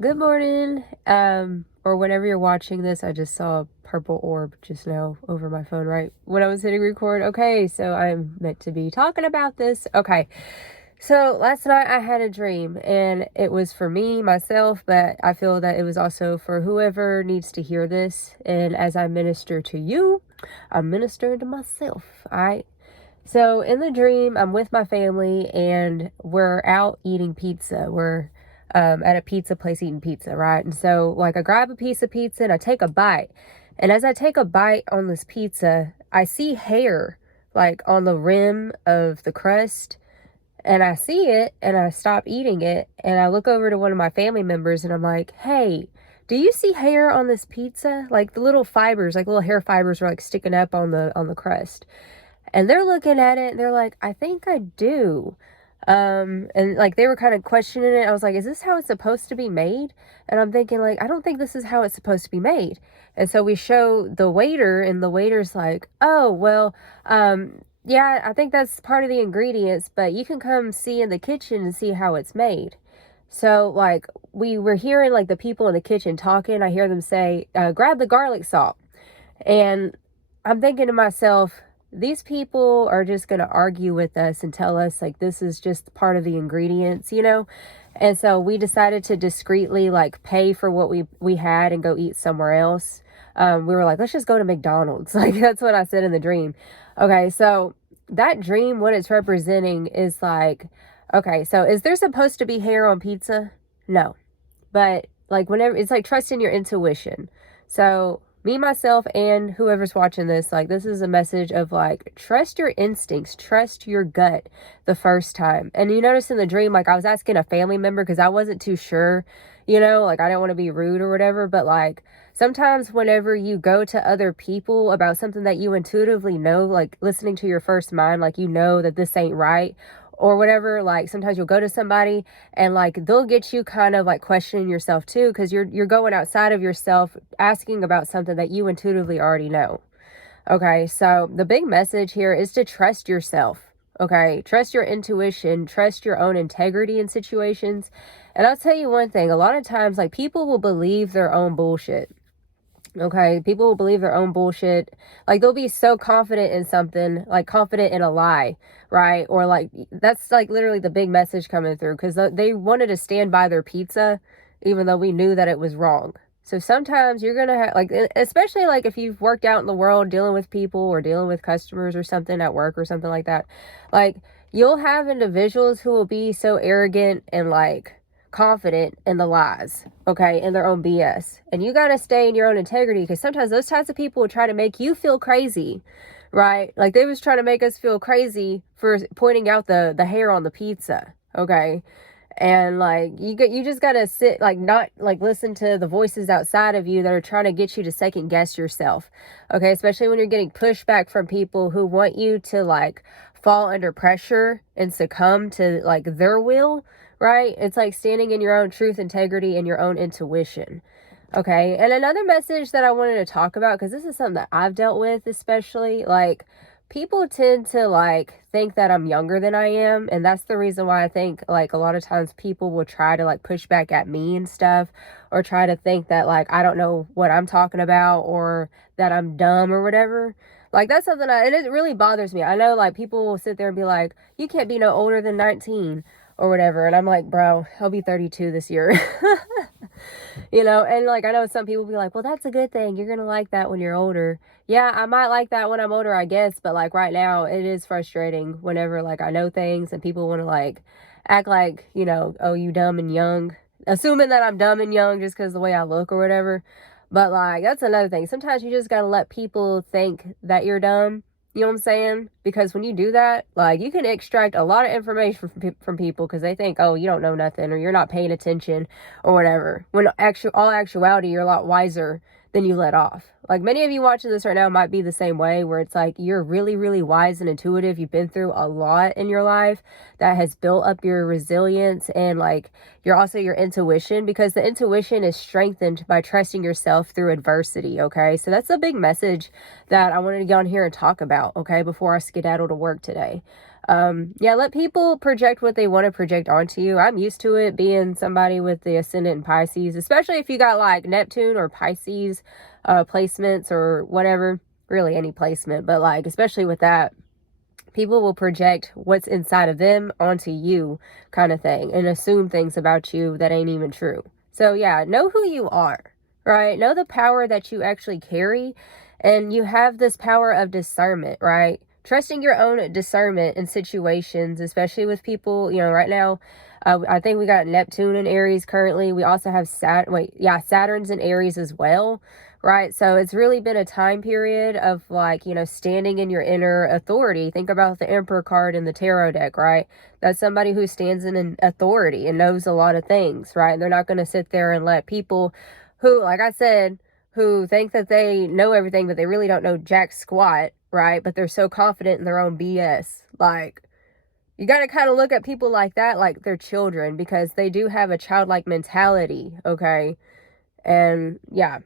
Good morning. Or whenever you're watching this, I just saw a purple orb just now over my phone, right when I was hitting record. Okay, so I'm meant to be talking about this. Okay, so last night I had a dream, and it was for me, myself, but I feel that it was also for whoever needs to hear this. And as I minister to you, I'm ministering to myself. All right. So in the dream, I'm with my family and we're out eating pizza. We're at a pizza place eating pizza, right? And so, like, I grab a piece of pizza and I take a bite. And as I take a bite on this pizza, I see hair, like, on the rim of the crust. And I see it and I stop eating it. And I look over to one of my family members and I'm like, hey, do you see hair on this pizza? Like, the little fibers, like little hair fibers, are like sticking up on the crust. And they're looking at it and they're like, I think I do. And like they were kind of questioning it. I was like, is this how it's supposed to be made? And I'm thinking, like, I don't think this is how it's supposed to be made. And so we show the waiter, and the waiter's like, oh, well, yeah, I think that's part of the ingredients, but you can come see in the kitchen and see how it's made. So, like, we were hearing like the people in the kitchen talking. I hear them say, grab the garlic salt. And I'm thinking to myself, these people are just going to argue with us and tell us like this is just part of the ingredients. And so we decided to discreetly like pay for what we had and go eat somewhere else. We were like, let's just go to McDonald's. Like, that's what I said in the dream. Okay, so that dream, what it's representing is like, okay, so is there supposed to be hair on pizza? No. But like, whenever it's like trusting your intuition. So me, myself, and whoever's watching this, like, this is a message of like, trust your instincts, trust your gut the first time. And you notice in the dream, like, I was asking a family member because I wasn't too sure, like, I didn't want to be rude or whatever. But like, sometimes whenever you go to other people about something that you intuitively know, like listening to your first mind, like, that this ain't right or whatever, like sometimes you'll go to somebody and like they'll get you kind of like questioning yourself too, because you're going outside of yourself asking about something that you intuitively already know. Okay, so the big message here is to trust yourself. Okay, trust your intuition, trust your own integrity in situations. And I'll tell you one thing, a lot of times like people will believe their own bullshit. Okay, people will believe their own bullshit. Like, they'll be so confident in something, like confident in a lie, right? Or like, that's like literally the big message coming through, because they wanted to stand by their pizza even though we knew that it was wrong. So sometimes you're gonna have, like, especially like if you've worked out in the world dealing with people or dealing with customers or something at work or something like that, like, you'll have individuals who will be so arrogant and like confident in the lies, okay, in their own BS. And you got to stay in your own integrity, because sometimes those types of people will try to make you feel crazy, right? Like, they was trying to make us feel crazy for pointing out the hair on the pizza, okay? And like, you just got to sit, like, not like listen to the voices outside of you that are trying to get you to second guess yourself, okay? Especially when you're getting pushback from people who want you to like fall under pressure and succumb to like their will, right? It's like standing in your own truth, integrity, and your own intuition. Okay. And another message that I wanted to talk about, because this is something that I've dealt with, especially like, people tend to like think that I'm younger than I am. And that's the reason why I think like a lot of times people will try to like push back at me and stuff, or try to think that like I don't know what I'm talking about, or that I'm dumb or whatever. Like, that's something and it really bothers me. I know like people will sit there and be like, you can't be no older than 19 or whatever. And I'm like, bro, I'll be 32 this year. And like, I know some people be like, well, that's a good thing. You're going to like that when you're older. Yeah, I might like that when I'm older, I guess. But like right now, it is frustrating whenever like I know things and people want to like act like, oh, you dumb and young, assuming that I'm dumb and young just because the way I look or whatever. But like, that's another thing. Sometimes you just got to let people think that you're dumb. You know what I'm saying? Because when you do that, like, you can extract a lot of information from people, because they think, oh, you don't know nothing, or you're not paying attention or whatever. When all actuality, you're a lot wiser than you let off. Like, many of you watching this right now might be the same way, where it's like you're really, really wise and intuitive. You've been through a lot in your life that has built up your resilience, and like you're also your intuition, because the intuition is strengthened by trusting yourself through adversity. Okay, so that's a big message that I wanted to get on here and talk about, okay, before I skedaddle to work today. Yeah, let people project what they want to project onto you. I'm used to it being somebody with the ascendant in Pisces, especially if you got like Neptune or Pisces placements or whatever, really any placement, but like especially with that, people will project what's inside of them onto you, kind of thing, and assume things about you that ain't even true. So yeah, know who you are, right? Know the power that you actually carry, and you have this power of discernment, right? Trusting your own discernment in situations, especially with people, right now, I think we got Neptune in Aries currently. We also have Saturn's in Aries as well, right? So it's really been a time period of like, standing in your inner authority. Think about the Emperor card in the tarot deck, right? That's somebody who stands in an authority and knows a lot of things, right? And they're not going to sit there and let people who, like I said, who think that they know everything, but they really don't know jack squat, right? But they're so confident in their own BS. Like, you got to kind of look at people like that like they're children, because they do have a childlike mentality, okay? And yeah.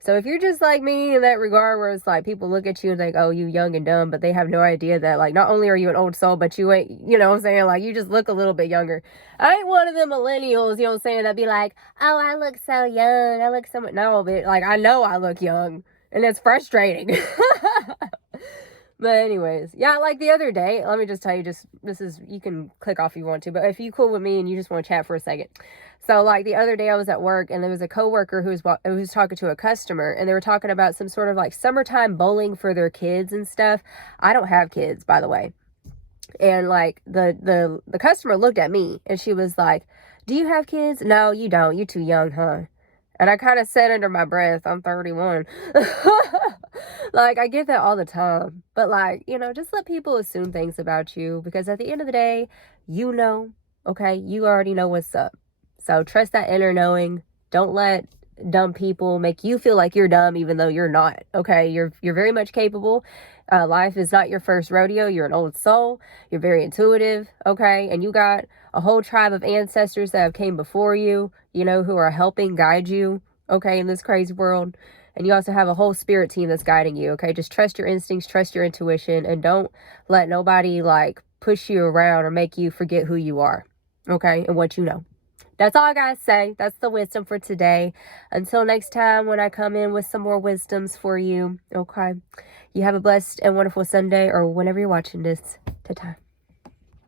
So if you're just like me in that regard, where it's like people look at you and think, oh, you young and dumb, but they have no idea that like not only are you an old soul, but you ain't, you know what I'm saying? Like you just look a little bit younger. I ain't one of them millennials, you know what I'm saying, that be like, oh, I look so young. I look so much. No, but like I know I look young, and it's frustrating. But anyways, yeah, like the other day, let me just tell you, you can click off if you want to, but if you cool with me and you just want to chat for a second. So like the other day I was at work, and there was a coworker who was talking to a customer, and they were talking about some sort of like summertime bowling for their kids and stuff. I don't have kids, by the way. And like the customer looked at me and she was like, do you have kids? No, you don't. You too young, huh? And I kind of said under my breath, I'm 31. Like, I get that all the time. But, like, just let people assume things about you. Because at the end of the day, okay? You already know what's up. So, trust that inner knowing. Don't let dumb people make you feel like you're dumb, even though you're not, okay? You're very much capable. Life is not your first rodeo. You're an old soul. You're very intuitive, okay? And you got a whole tribe of ancestors that have came before you, who are helping guide you, okay, in this crazy world. And you also have a whole spirit team that's guiding you, okay? Just trust your instincts, trust your intuition, and don't let nobody, like, push you around or make you forget who you are, okay, and what you know. That's all I gotta say. That's the wisdom for today. Until next time, when I come in with some more wisdoms for you, okay? You have a blessed and wonderful Sunday, or whenever you're watching this. Ta-ta.